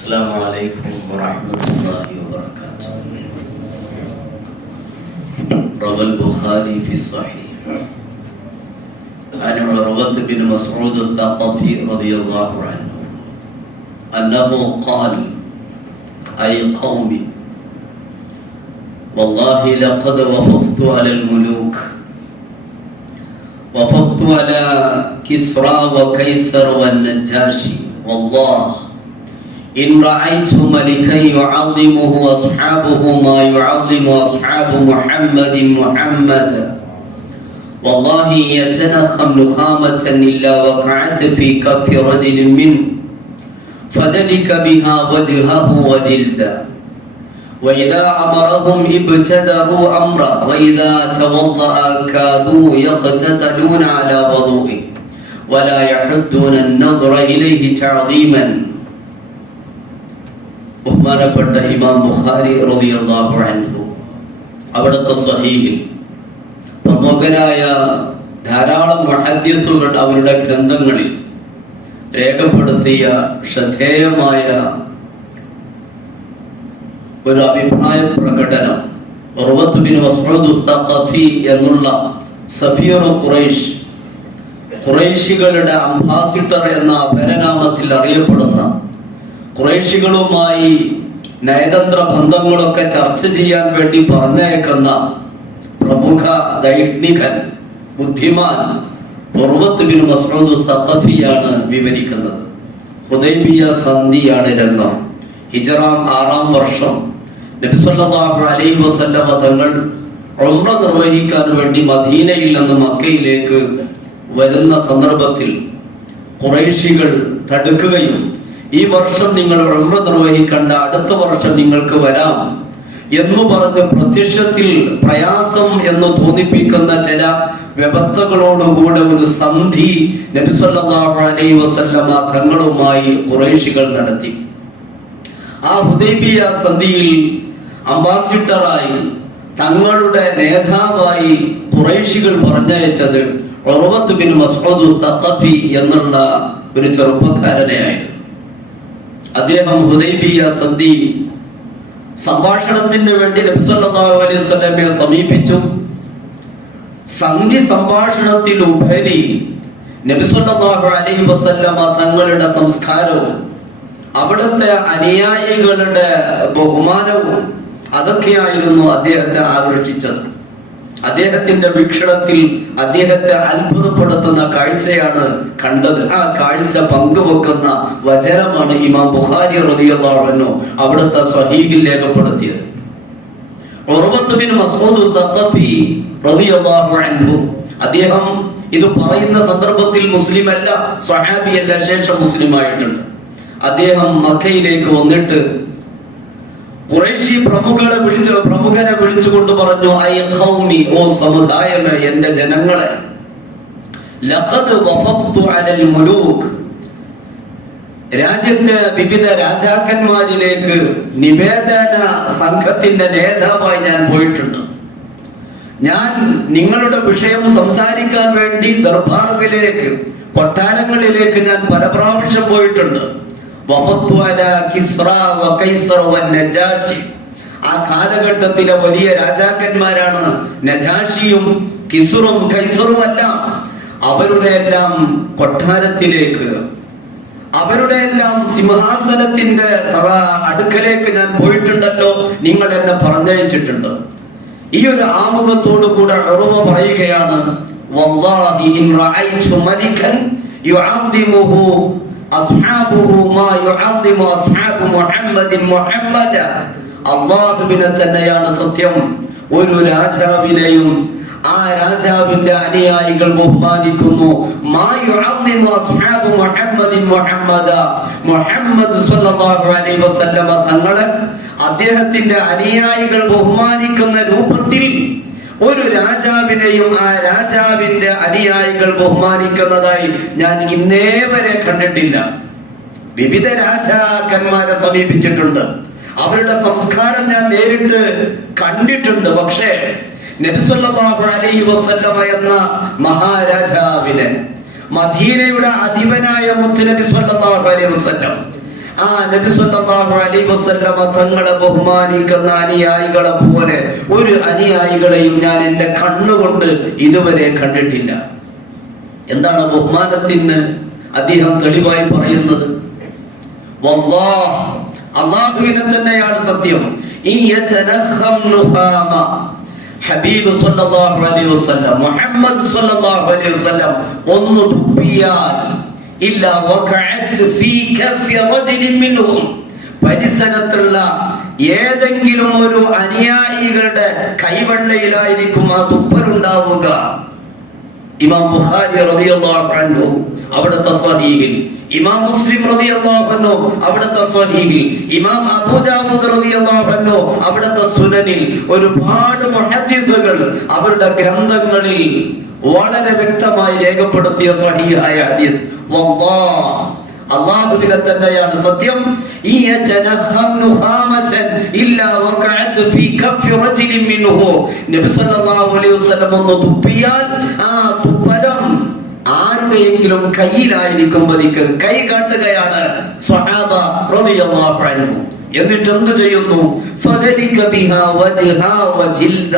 السلام عليكم ورحمة الله وبركاته. روى البخاري في الصحيح عن عروة بن مسعود الثقفي رضي الله عنه أنه قال: أي قوم، والله لقد وفقت على الملوك، وفقت على كسرى وقيصر والنجاشي، والله إن رأيت ملكا يعظمه أصحابه ما يعظم أصحاب محمد محمدا، والله يتنخم نخامة إلا وقعت في كف رجل منه فدلك بها وجهه وجلده، وإذا أمرهم ابتدروا أمرا، وإذا توضأ كادوا يقتتلون على وضوئه ولا يحدون النظر إليه تعظيما. ബഹുമാനപ്പെട്ട ഇമാം ബുഖാരി റളിയല്ലാഹു അൻഹു അവിടുത്തെ സ്വഹീഹിൽ പ്രമുഖരായ ധാരാളം മുഹദ്ദിസുകൾ അവരുടെ ഗ്രന്ഥങ്ങളിൽ രേഖപ്പെടുത്തിയ ശ്രദ്ധേയമായ ഒരു അഭിപ്രായ പ്രകടനം, ഉർവത്ത് ബിൻ മസ്ഊദ് അസ്സഖഫി എന്നുള്ള സഫീർ ഖുറൈശ്, ഖുറൈശികളുടെ അംബാസിഡർ എന്ന പരനാമത്തിൽ അറിയപ്പെടുന്ന, ഖുറൈശികളുമായി നയതന്ത്ര ബന്ധങ്ങളൊക്കെ ചർച്ച ചെയ്യാൻ വേണ്ടി പറഞ്ഞയക്കുന്ന പ്രമുഖ ദൈനികൻ, ബുദ്ധിമാൻ ഉർവത്ത് ബിൻ മസ്ഊദ് അസ്സഖഫിയാണ് വിവരിക്കുന്നത്. ഹുദൈബിയ സന്ധിയാണ് രംഗം. ഹിജ്റ 6-ാം വർഷം നബി സല്ലല്ലാഹു അലൈഹി വസല്ലമ തങ്ങൾ ഉംറ നിർവഹിക്കാൻ വേണ്ടി മദീനയിൽ നിന്ന് മക്കയിലേക്ക് വരുന്ന സന്ദർഭത്തിൽ ഖുറൈശികൾ തടുക്കുകയും ഈ വർഷം നിങ്ങൾ ഉംറ നിർവഹിക്കേണ്ട, അടുത്ത വർഷം നിങ്ങൾക്ക് വരാം എന്ന് പറഞ്ഞ് പ്രത്യക്ഷത്തിൽ പ്രയാസം എന്ന് തോന്നിപ്പിക്കുന്ന ചില വ്യവസ്ഥകളോടുകൂടെ ഒരു സന്ധി നബി സല്ലല്ലാഹു അലൈഹി വസല്ലമ തങ്ങളുമായി ഖുറൈശികൾ നടത്തി. ആ ഹുദൈബിയ സന്ധിയിൽ അംബാസിഡറായി, തങ്ങളുടെ നേതാവായി ഖുറൈശികൾ പറഞ്ഞയച്ചത് ഉർവത്ത് ബിൻ മസ്ഊദ് അസ്സഖഫി എന്നുള്ള ഒരു ചെറുപ്പക്കാരനെയായിരുന്നു. അദ്ദേഹം ഹുദൈബിയ സന്ധി സംഭാഷണത്തിന് വേണ്ടി നബി സല്ലല്ലാഹു അലൈഹി വസല്ലമയെ സമീപിച്ചു. സന്ധി സംഭാഷണത്തിലുപരി നബി സല്ലല്ലാഹു അലൈഹി വസല്ലമ തങ്ങളുടെ സംസ്കാരവും അവിടുത്തെ അനുയായികളുടെ ബഹുമാനവും അതൊക്കെയായിരുന്നു അദ്ദേഹത്തെ ആകർഷിച്ചത്. അദ്ദേഹത്തിന്റെ വീക്ഷണത്തിൽ അദ്ദേഹത്തെ അത്ഭുതപ്പെടുത്തുന്ന കാഴ്ചയാണ് കണ്ടത്. ആ കാഴ്ച പങ്കുവെക്കുന്ന വചനമാണ് ഇമാം ബുഖാരി റളിയല്ലാഹു അൻഹു അവിടുത്തെ സ്വഹീഹിൽ രേഖപ്പെടുത്തിയത്. ഉർവത്ത് ബിൻ മസ്ഊദ് അസ്സഖഫി റളിയല്ലാഹു അൻഹു അദ്ദേഹം ഇത് പറയുന്ന സന്ദർഭത്തിൽ മുസ്ലിം അല്ല, സ്വഹാബിയല്ല, ശേഷം മുസ്ലിമായിട്ടുണ്ട്. അദ്ദേഹം മക്കയിലേക്ക് വന്നിട്ട് ഖുറൈശി പ്രമുഖരെ വിളിച്ചുകൊണ്ട് പറഞ്ഞു: ഐ ഖൗമി, ഓ സമുദായമേ, എന്റെ ജനങ്ങളെ, ലഖദ് വഫഖ്തു അലൽ മുലൂക്, രാജ്യത്തെ വിവിധ രാജാക്കന്മാരിലേക്ക് നിവേദന സംഘത്തിന്റെ നേതാവായി ഞാൻ പോയിട്ടുണ്ട്. ഞാൻ നിങ്ങളുടെ വിഷയം സംസാരിക്കാൻ വേണ്ടി ദർബാറുകളിലേക്ക്, കൊട്ടാരങ്ങളിലേക്ക് ഞാൻ പല പ്രാവശ്യം പോയിട്ടുണ്ട്. ആ കാലഘട്ടത്തിലെ വലിയ രാജാക്കന്മാരാണ് നജാഷിയും കിസ്റും കൈസറുമെല്ലാം. അവരുടെ എല്ലാം കൊട്ടാരത്തിലേക്ക്, അവരുടെ എല്ലാം സിംഹാസനത്തിന്റെ അടുക്കലേക്ക് ഞാൻ പോയിട്ടുണ്ടല്ലോ, നിങ്ങൾ എന്നെ പറഞ്ഞയച്ചിട്ടുണ്ട്. ഈ ഒരു ആമുഖത്തോടു കൂടെ ഉറവ പറയുകയാണ്: വല്ലാഹി ഇൻ റഅയ്തു മലികൻ യുഅദ്ദിമുഹു അസ്ഹാബുഹു മാ യുഅദ്ദിമു അസ്ഹാബു മുഹമ്മദിൻ മുഹമ്മദ. അല്ലാഹുവിനെ തന്നെയാണ് സത്യം. ഒരു രാജാവിനെയും ആ രാജാവിന്റെ അനുയായികൾ ബഹുമാനിക്കുന്നു. മാ യുഅദ്ദിമു അസ്ഹാബു മുഹമ്മദിൻ മുഹമ്മദ, മുഹമ്മദ് സ്വല്ലല്ലാഹു അലൈഹി വസല്ലമ തങ്ങളെ അദ്ദേഹത്തിന്റെ അനുയായികൾ ബഹുമാനിക്കുന്ന രൂപത്തിൽ ഒരു രാജാവിനെയും ആ രാജാവിന്റെ അനുയായികൾ ബഹുമാനിക്കുന്നതായി ഞാൻ ഇന്നേ വരെ കണ്ടിട്ടില്ല. വിവിധ രാജാക്കന്മാരെ സമീപിച്ചിട്ടുണ്ട്, അവരുടെ സംസ്കാരം ഞാൻ നേരിട്ട് കണ്ടിട്ടുണ്ട്. പക്ഷേ നബി സല്ലല്ലാഹു അലൈഹി വസല്ലമ എന്ന മഹാരാജാവിനെ, മദീനയുടെ അധിപനായ മുത്തുനബി സല്ലല്ലാഹു അലൈഹി വസല്ലം, ആ നബി സല്ലല്ലാഹു അലൈഹി വസല്ലമ തങ്ങളെ ബഹുമാനിക്കുന്ന അനുയായികളെ പോലെ ഒരു അനുയായികളെയും ഞാൻ എന്റെ കണ്ണുകൊണ്ട് ഇതുവരെ കണ്ടിട്ടില്ല. എന്താണ് ബഹുമാനത്തിന് അദ്ദേഹം തെളിവായി പറയുന്നത്? വല്ലാഹ്, അല്ലാഹുവിനെ തന്നെയാണ് സത്യം. ഹബീബ് സല്ലല്ലാഹു അലൈഹി വസല്ലം, മുഹമ്മദ് സല്ലല്ലാഹു അലൈഹി വസല്ലം ഒന്ന് തുപ്പിയാൽ ഇല്ല വഖഅത് ഫീ കഫി റജുലിൻ മിൻഹും, പരിസരത്തുള്ള ഏതെങ്കിലും ഒരു അനുയായികളുടെ കൈവെള്ളയിലായിരിക്കും ആ തുപ്പലുണ്ടാവുക. ഇമാം ബുഖാരി റളിയല്ലാഹു അൻഹു അവിടുത്തെ സ്വഹീഹിൽ, ഇമാം മുസ്ലിം റളിയല്ലാഹു അൻഹു അവിടുത്തെ സ്വഹീഹിൽ, ഇമാം അബൂ ദാവൂദ് റളിയല്ലാഹു അൻഹു അവിടുത്തെ സുനനിൽ, ഒരുപാട് മുഹദ്ദിസുകൾ അവരുടെ ഗ്രന്ഥങ്ങളിൽ വളരെ വ്യക്തമായി രേഖപ്പെടുത്തിയ സ്വഹീഹായ ഹദീസ്. വല്ലാഹ്, അല്ലാഹുവിനെ തന്നെയാണ് സത്യം. നബി സല്ലല്ലാഹു അലൈഹി വസല്ലം ഒന്ന് തുപ്പിയാൽ ആ തുപ്പലം ആരുടെയെങ്കിലും കയ്യിലായിരിക്കും പതിക്ക്. കൈ കാട്ടുകയാണ് സ്വഹാബ റളിയല്ലാഹു അൻഹു. എന്നിട്ട് എന്ത് ചെയ്യുന്നു? ഫദലിക ബിഹാ വജ്ഹാ വജിൽദ.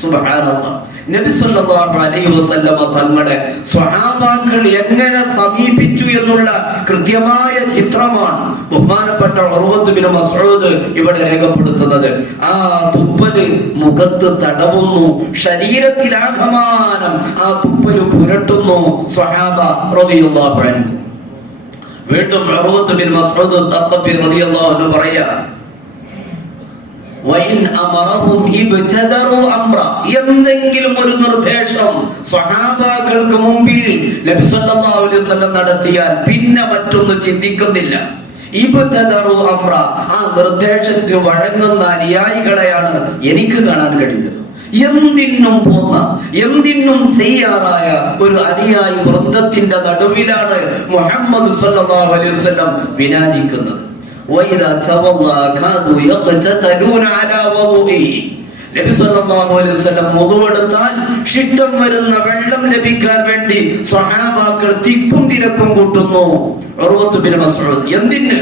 സുബ്ഹാനല്ലാഹ്, നബി സല്ലല്ലാഹു അലൈഹി വസല്ലമ തങ്ങളുടെ സ്വഹാബാക്കൾ എങ്ങനെ സമീപിച്ചു എന്നുള്ള കൃത്യമായ ചിത്രമാണ് ബഹുമാനപ്പെട്ട ഉർവത്ത് ബിൻ മസ്ഊദ് ഇവിടെ രേഖപ്പെടുത്തുന്നത്. ആ തുപ്പല് മുഖത്ത് തടവുന്നു, ശരീരത്തിലാകമാനം ആ തുപ്പല് പുരട്ടുന്നു സ്വഹാബ റളിയല്ലാഹു അൻഹു. വീണ്ടും ഉർവത്ത് ബിൻ മസ്ഊദ് തഖഫി റളിയല്ലാഹു അൻഹു പറയാ, എന്തെങ്കിലും ഒരു നിർദ്ദേശം സ്വഹാബാക്കൾക്ക് മുമ്പിൽ നബി സല്ലല്ലാഹു അലൈഹി വസല്ലം നടത്തിയാൽ പിന്നെ മറ്റൊന്നും ചിന്തിക്കുന്നില്ല. ഇബ്തദറു അംറ, ആ നിർദ്ദേശത്തിന് വഴങ്ങുന്ന അനുയായികളെയാണ് എനിക്ക് കാണാൻ കഴിഞ്ഞത്. എന്തിനും പോന്ന, എന്തിനും തയ്യാറായ ഒരു അനുയായി വൃന്ദത്തിന്റെ നടുവിലാണ് മുഹമ്മദ് സല്ലല്ലാഹു അലൈഹി വസല്ലം വിരാജിക്കുന്നത്. നബി സല്ലല്ലാഹു അലൈഹി വസല്ലം വുദുവെടുത്താൽ ശിഷ്ടം വരുന്ന വെള്ളം ലഭിക്കാൻ വേണ്ടി സ്വഹാബാക്കൾ തിക്കും തിരക്കും കൂട്ടുന്നു. ഉർവത്ത് ബിൻ മസ്ഊദ് എന്തിന്?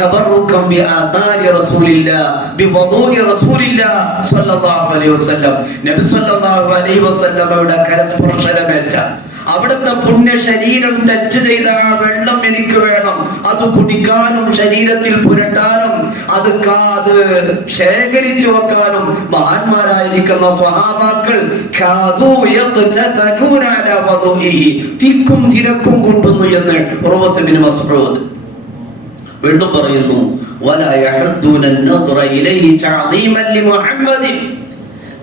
തബറുകം ബിആഥാരി റസൂലില്ലാഹ് ബിവദൂഇ റസൂലില്ലാഹ് സല്ലല്ലാഹു അലൈഹി വസല്ലം. നബി സല്ലല്ലാഹു അലൈഹി വസല്ലമയുടെ കരസ്പർശനമേറ്റ, അവിടുത്തെ പുണ്യ ശരീരം ടച്ച് ചെയ്ത ആ വെള്ളം എനിക്ക് വേണം, അത് കുടിക്കാനും ശരീരത്തിൽ പുരട്ടാനും അത് ശേഖരിച്ചു വെക്കാനും മഹാന്മാരായിരിക്കുന്ന സ്വഹാബാക്കൾ തിക്കും തിരക്കും കൂട്ടുന്നു എന്ന് ഉർവത്ത് ബിൻ മസ്ഊദ് വീണ്ടും പറയുന്നു. വലാ യഹദ്ദൂന അൻ-നദറ ഇലൈഹി തഅദീമൻ ലിമുഹമ്മദ്,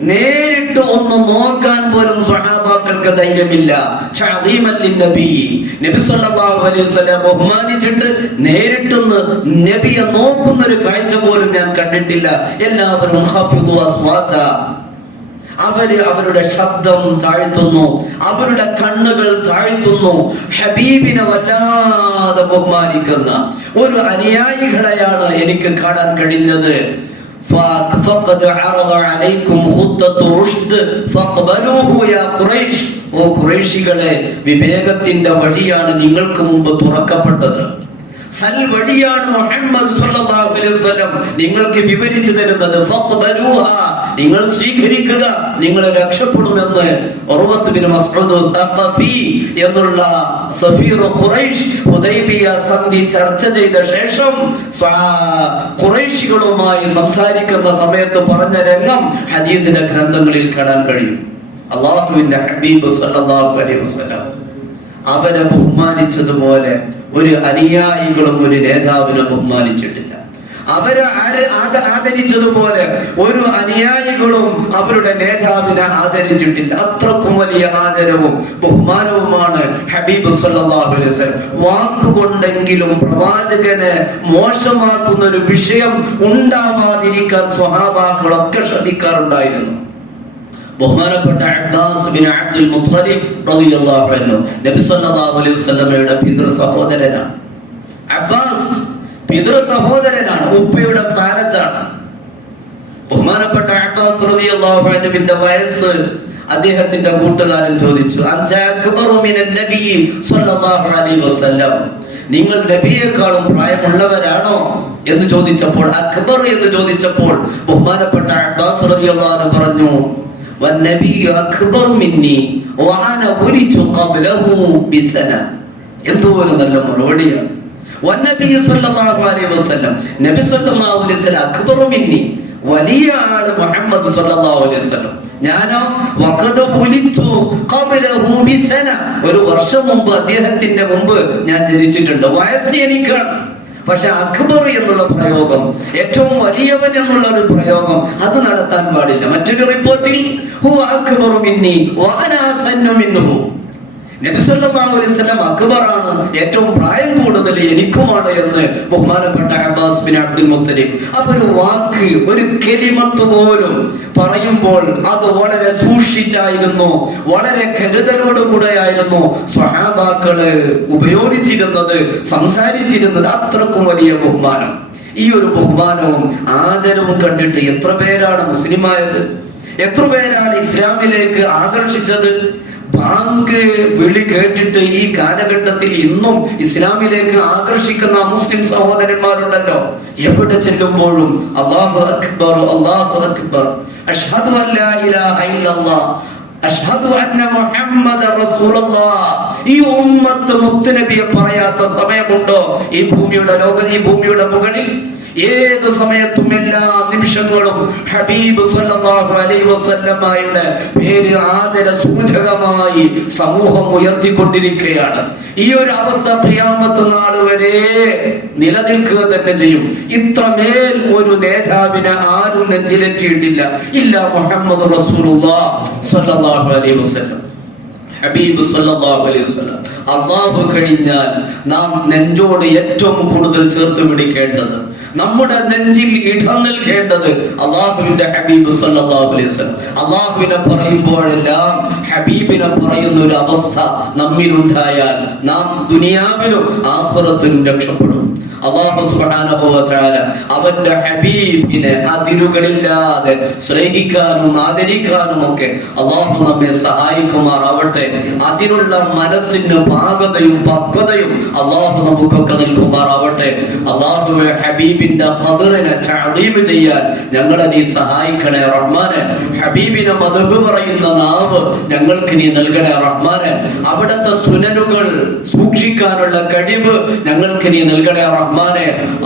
നേരിട്ട് ഒന്ന് നോക്കാൻ പോലും സ്വഹാബാക്കൾക്ക് ധൈര്യമില്ല. നബി സല്ലല്ലാഹു അലൈഹി വസല്ലം ബഹുമാനിച്ചിട്ട് നേരിട്ടൊന്ന് നബിയെ നോക്കുന്ന ഒരു കാഴ്ച പോലും ഞാൻ കണ്ടിട്ടില്ല. എല്ലാവരും ഖഫിദു അസ്വാത, അവരുടെ ശബ്ദം താഴ്ത്തുന്നു, അവരുടെ കണ്ണുകൾ താഴ്ത്തുന്നു. ഹബീബിനെ വല്ലാതെ ബഹുമാനിക്കുന്ന ഒരു അനുയായികളെയാണ് എനിക്ക് കാണാൻ കഴിഞ്ഞത്. فقد عرض عليكم خطة رشد فاقبلوه يا قريش. ഓ ഖുറൈശികളെ, വിവേകത്തിന്റെ വഴിയാണ് നിങ്ങൾക്ക് മുമ്പ് തുറക്കപ്പെട്ടത്. സൽ വഴിയാണ് മുഹമ്മദ് സല്ലല്ലാഹു അലൈഹി വസല്ലം നിങ്ങൾക്ക് വിവരിച്ചു തരുന്നത്. ഫഖ്ബലൂഹാ, നിങ്ങൾ സ്വീകരിക്കുക, നിങ്ങൾ രക്ഷപ്പെടുമെന്ന് ഉർവത്ത് ബിൻ മസ്ഊദ് തഖഫി എന്നുള്ള സഫീർ ഖുറൈശ് ഹുദൈബിയ സന്ധി ചർച്ച ചെയ്ത ശേഷം ഖുറൈശികളുമായി സംസാരിക്കുന്ന സമയത്ത് പറഞ്ഞ രംഗം ഹദീസിന്റെ ഗ്രന്ഥങ്ങളിൽ കാണാൻ കഴിയും. അല്ലാഹുവിന്റെ ഹബീബ് സല്ലല്ലാഹു അലൈഹി വസല്ലം അവരെ ബഹുമാനിച്ചതുപോലെ ഒരു അനുയായികളും ഒരു നേതാവിനെ ബഹുമാനിച്ചിട്ടില്ല. അവരെ ആദരിച്ചതുപോലെ ഒരു അനുയായികളും അവരുടെ നേതാവിനെ ആദരിച്ചിട്ടില്ല. അത്രക്കും വലിയ ആദരവും ബഹുമാനവുമാണ് ഹബീബ് സല്ലല്ലാഹു അലൈഹി വസല്ലം. വാക്കുകൊണ്ടെങ്കിലും പ്രവാചകനെ മോശമാക്കുന്ന ഒരു വിഷയം ഉണ്ടാവാതിരിക്കാൻ സ്വഹാബാക്കളൊക്കെ ശ്രദ്ധിക്കാറുണ്ടായിരുന്നു. ബഹുമാനപ്പെട്ട അബ്ബാസ് ബിൻ അബ്ദുൽ മുത്തലിബ് റളിയല്ലാഹു അൻഹു നബി സല്ലല്ലാഹു അലൈഹി വസല്ലമയുടെ പിതൃ സഹോദരനാണ്. അബ്ബാസ് പിതൃ സഹോദരനാണ്, ഉപ്പയുടെ സ്ഥാനത്താണ്. ബഹുമാനപ്പെട്ട അബ്ബാസ് റളിയല്ലാഹു അൻഹുവിന്റെ വയസ്സ് അദ്ദേഹത്തിന്റെ കൂട്ടുകാരൻ ചോദിച്ചു. അൻത അക്ബറു മിനൻ നബി സല്ലല്ലാഹു അലൈഹി വസല്ലം, നിങ്ങൾ നബിയേക്കാളും പ്രായമുള്ളവരാണോ എന്ന് ചോദിച്ചപ്പോൾ, അക്ബർ എന്ന് ചോദിച്ചപ്പോൾ ബഹുമാനപ്പെട്ട അബ്ബാസ് റളിയല്ലാഹു അൻഹു പറഞ്ഞു, വന്നബിയ്യു അക്ബറു മിന്നി വഅന ഉരിതു ഖബ്ലഹു ബിസന. എന്തോ ഒരു നല്ല മറുപടിയാണ്. വന്നബിയ്യു സല്ലല്ലാഹു അലൈഹി വസല്ലം, നബി സല്ലല്ലാഹു അലൈഹി വസല്ലം അക്ബറു മിന്നി, വലിയ ആള് മുഹമ്മദ് സല്ലല്ലാഹു അലൈഹി വസല്ലം, ഞാനോ വഖദ ഉലിതു ഖബ്ലഹു ബിസന, ഒരു വർഷം മുമ്പ്, അദ്ദേഹത്തിന്റെ മുമ്പ് ഞാൻ ജനിച്ചിട്ടുണ്ട്. വയസ്സ് എനിക്കാണ്. പക്ഷെ അക്ബർ എന്നുള്ള പ്രയോഗം, ഏറ്റവും വലിയവൻ എന്നുള്ള ഒരു പ്രയോഗം, അത് നടത്താൻ പാടില്ല. മറ്റൊരു റിപ്പോർട്ടിൽ ഹുവ അക്ബറു മിന്നി വഅനാ അസന്നു മിൻഹു, നബി സല്ലല്ലാഹു അലൈഹി വസല്ലം അക്ബറാണ്, ഏറ്റവും പ്രായം കൂടുതൽ എനിക്കുമാണ് എന്ന് ബഹുമാനപ്പെട്ട അബ്ബാസ് ബിൻ അബ്ദുൽ മുത്തലിബ്. അപ്പൊ ഒരു വാക്ക്, ഒരു കലിമത്ത് പോലും പറയുമ്പോൾ അത് വളരെ സൂക്ഷിച്ചായിരുന്നു, വളരെ കരുതലോടുകൂടെയായിരുന്നു സ്വഹാബാക്കള് ഉപയോഗിച്ചിരുന്നത്, സംസാരിച്ചിരുന്നത്. അത്രക്കും വലിയ ബഹുമാനം. ഈ ഒരു ബഹുമാനവും ആദരവും കണ്ടിട്ട് എത്ര പേരാണ് മുസ്ലിമായത്, എത്ര പേരാണ് ഇസ്ലാമിലേക്ക് ആകർഷിച്ചത്. ബാങ്ക് വിളി കേട്ടിട്ട് ഈ കാലഘട്ടത്തിൽ ഇന്നും ഇസ്ലാമിലേക്ക് ആകർഷിക്കുന്ന മുസ്ലിം സഹോദരന്മാരുണ്ടല്ലോ. എവിടെ ചെല്ലുമ്പോഴും അല്ലാഹു അക്ബർ, അല്ലാഹു അക്ബർ, അഷ്ഹദു അല്ലാ ഇലാഹ ഇല്ലല്ലാഹ്, അഷ്ഹദു അന്ന മുഹമ്മദർ റസൂലുള്ളാഹ്. ഈ ഉമ്മത്ത് മുത്തുനബിയെ പറയാത്ത സമയമുണ്ടോ ഈ ഭൂമിയുടെ മുകളിൽ? ഏത് സമയത്തും എല്ലാ നിമിഷങ്ങളും ഹബീബ് സല്ലല്ലാഹു അലൈഹി വസല്ലമയുടെ പേര് ആദര സൂചകമായി സമൂഹം ഉയർത്തിക്കൊണ്ടിരിക്കുകയാണ്. ഈ ഒരു അവസ്ഥ ഖിയാമത്ത് നാൾ വരെ നിലനിൽക്കുക തന്നെ ചെയ്യും. ഇത്രമേൽ ഒരു നേതാവിനെ ആരും നെഞ്ചിലേറ്റിയിട്ടില്ല. ഇല്ല മുഹമ്മദ് റസൂലുള്ളാഹ് സല്ലല്ലാഹു അലൈഹി വസല്ലം, ഹബീബ് സല്ലല്ലാഹു അലൈഹി വസല്ലം. അല്ലാഹു കഴിഞ്ഞാൽ നാം നെഞ്ചോട് ഏറ്റവും കൂടുതൽ ചേർത്ത് പിടിക്കേണ്ടത്, നമ്മുടെ നെഞ്ചിൽ ഇടം നൽകേണ്ടത് അല്ലാഹുവിന്റെ ഹബീബ് സല്ലല്ലാഹു അലൈഹി വസല്ലം. അല്ലാഹുവിനെ പറയുമ്പോഴെല്ലാം ഹബീബിനെ പറയുന്ന ഒരു അവസ്ഥ നമ്മിലുണ്ടായാൽ നാം ദുനിയാവിലും ആഖിറത്തിലും രക്ഷപ്പെടും. അല്ലാഹു സുബ്ഹാനഹു വ തആല അവന്റെ ഹബീബിനെ അതിരുകളില്ലാതെ സ്നേഹിക്കാനും ആദരിക്കാനും ഒക്കെ അല്ലാഹു നമ്മെ സഹായിക്കുമാറാവട്ടെ. അതിനുള്ള മനസ്സിന് പാകതയും പക്വതയും അല്ലാഹു നമുക്കൊക്കെ നൽകുമാറാവട്ടെ. അല്ലാഹുവേ, ഹബീബിന്റെ ഖദറിനെ തഅദീം ചെയ്യാൻ ഞങ്ങളെ നീ സഹായിക്കണേ റഹ്മാനെ. ഹബീബിനെ മദ്ഹ് പറയുന്ന നാവ് ഞങ്ങൾക്ക് നീ നൽകണേ റഹ്മാനെ. അവിടുത്തെ സുനനുകൾ സൂക്ഷിക്കാനുള്ള കഴിവ് ഞങ്ങൾക്ക് നീ നൽകണേ റഹ്മാനെ.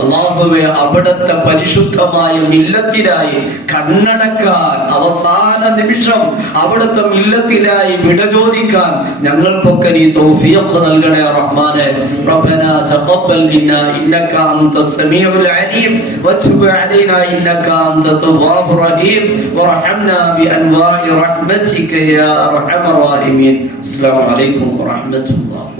അല്ലാഹുവേ, അവിടുത്തെ പരിശുദ്ധമായ മില്ലത്തിലായി കണ്ണടക്കാൻ, അവസാന നിമിഷം അവിടുത്തെ മില്ലത്തിലായി വിടചോദിക്കാൻ ഞങ്ങൾക്കൊക്കെ നീ തൗഫീഖ് നൽകണേ റഹ്മാനെ. റബ്ബനാ തഖബ്ബൽ മിന്നാ ഇന്നക അൻതസ് സമീഉൽ അലീം വതുബ് അലൈനാ ഇന്നക അൻത തവ്വാബുർ റഹീം വറഹംനാ ബിഅൻവാഇ റഹ്മതിക യാ അർഹമർ റഹീമീൻ. അസ്സലാമു അലൈക്കും വറഹ്മത്തുള്ളാഹി.